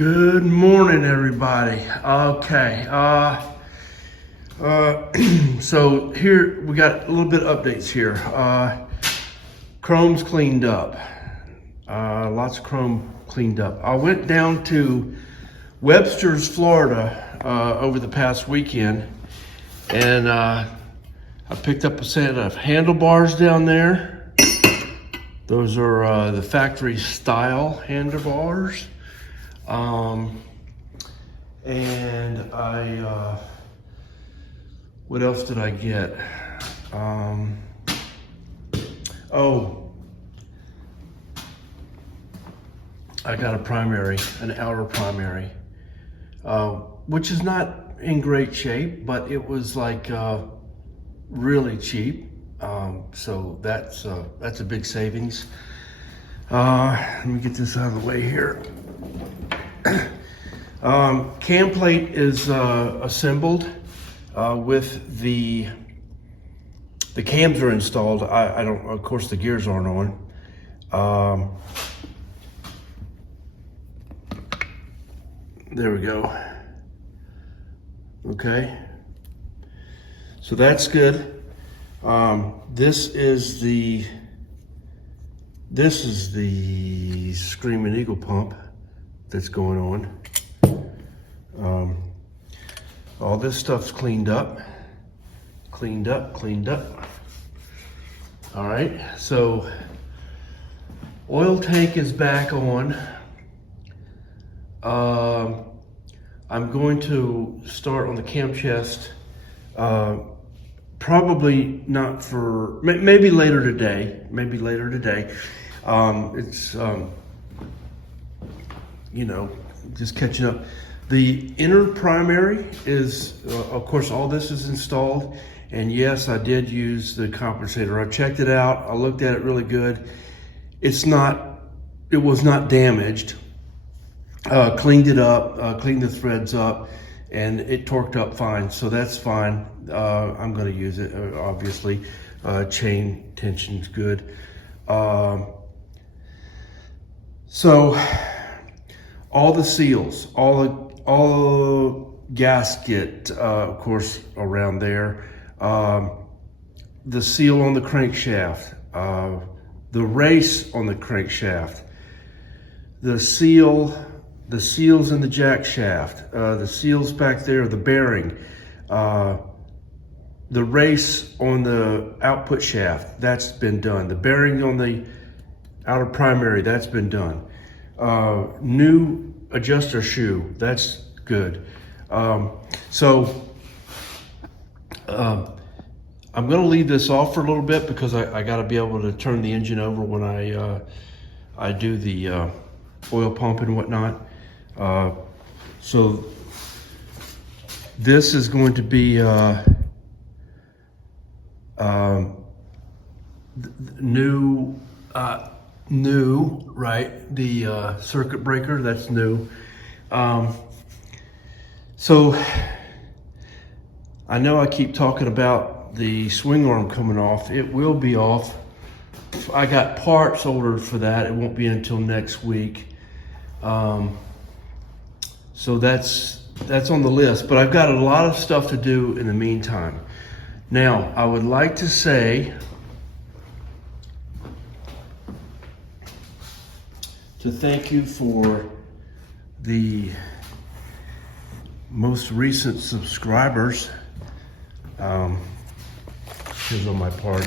Good morning, everybody. Okay, so here we got a little bit of updates here. Chrome's cleaned up. Lots of chrome cleaned up. I went down to Webster's, Florida, over the past weekend, and I picked up a set of handlebars down there. Those are the factory style handlebars. And what else did I get? I got a primary, an outer primary, which is not in great shape, but it was like really cheap. So that's a big savings. Let me get this out of the way here. Cam plate is assembled with the cams are installed. I don't, of course the gears aren't on. There we go. Okay, so that's good. This is the Screaming Eagle pump that's going on. All this stuff's cleaned up. All right, so oil tank is back on. I'm going to start on the cam chest, probably not for, maybe later today, It's, you know, just catching up. The inner primary is, of course, all this is installed. And yes, I did use the compensator. I checked it out. I looked at it really good. It was not damaged. Cleaned it up, cleaned the threads up, and it torqued up fine. So that's fine. I'm gonna use it, obviously. Chain tension's good. So all the seals, all gasket, of course, around there. The seal on the crankshaft, the race on the crankshaft, the seals in the jack shaft, the seals back there, the bearing, the race on the output shaft, that's been done. The bearing on the outer primary, that's been done. New adjuster shoe, that's good. I'm gonna leave this off for a little bit because I gotta be able to turn the engine over when I do the oil pump and whatnot. So this is going to be new, right? The circuit breaker, that's new. So I know I keep talking about the swing arm coming off. It will be off. I got parts ordered for that. It won't be until next week. So that's on the list, but I've got a lot of stuff to do in the meantime. Now, I would like to say thank you for the most recent subscribers. Here's on my part.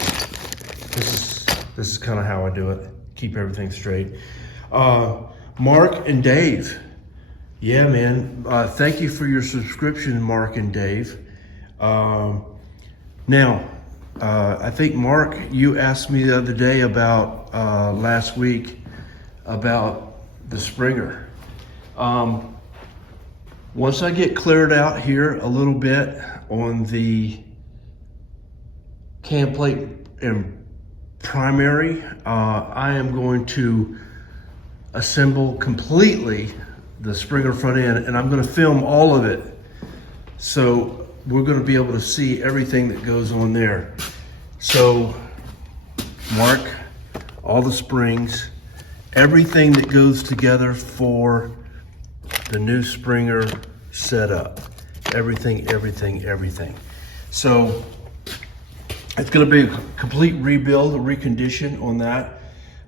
This is kind of how I do it. Keep everything straight. Mark and Dave. Yeah, man. Thank you for your subscription, Mark and Dave. Now, I think Mark, you asked me the other day about last week about the Springer. Once I get cleared out here a little bit on the cam plate and primary, I am going to assemble completely the Springer front end, and I'm going to film all of it. So we're going to be able to see everything that goes on there. So Mark, all the springs, everything that goes together for the new Springer setup. Everything. So it's gonna be a complete rebuild, a recondition on that.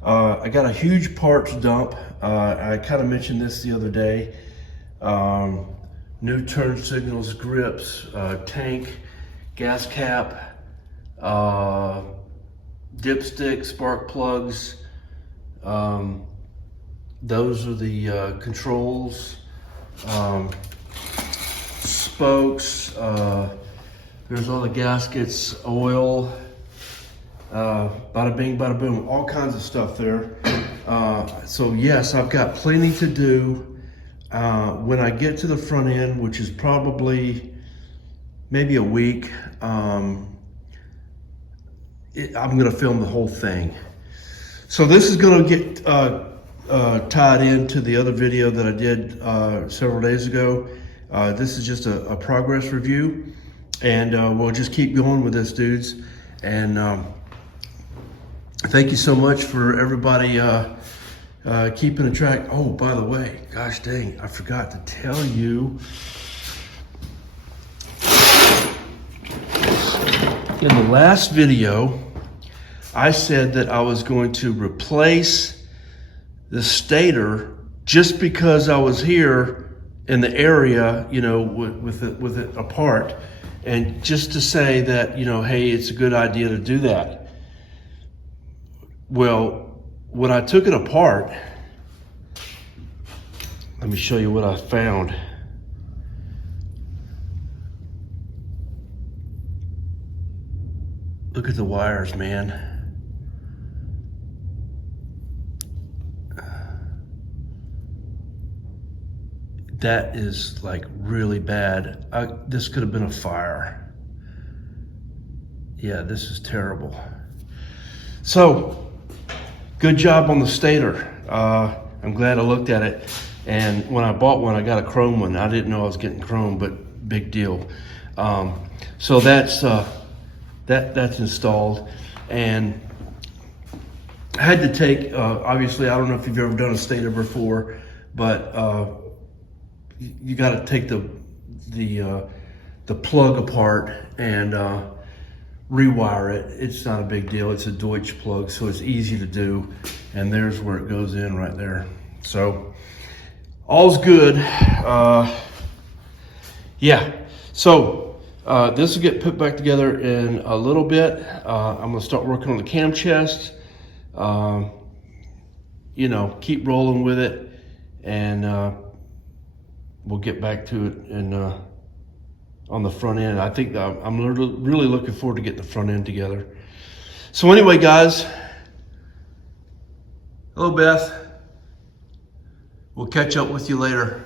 I got a huge parts dump. I kind of mentioned this the other day. New turn signals, grips, tank, gas cap, dipstick, spark plugs. Those are the controls, spokes, there's all the gaskets, oil, bada bing, bada boom, all kinds of stuff there. So yes, I've got plenty to do. When I get to the front end, which is probably maybe a week, I'm gonna film the whole thing. So this is gonna get tied into the other video that I did several days ago. This is just a progress review, and we'll just keep going with this, dudes. And thank you so much for everybody keeping a track. Oh, by the way, gosh dang, I forgot to tell you. In the last video, I said that I was going to replace the stator just because I was here in the area, you know, with it apart, and just to say that, you know, hey, it's a good idea to do that. Well, when I took it apart, let me show you what I found. Look at the wires, man. That is like really bad. This could have been a fire. Yeah, this is terrible. So, good job on the stator. I'm glad I looked at it. And when I bought one, I got a chrome one. I didn't know I was getting chrome, but big deal. So that's installed. And I had to take, obviously, I don't know if you've ever done a stator before, but you got to take the plug apart and rewire it. It's not a big deal. It's a Deutsch plug, so it's easy to do. And there's where it goes in right there. So all's good. Yeah. So this will get put back together in a little bit. I'm gonna start working on the cam chest. You know, keep rolling with it, and we'll get back to it and on the front end. I think I'm really looking forward to getting the front end together. So anyway, guys, hello Beth. We'll catch up with you later.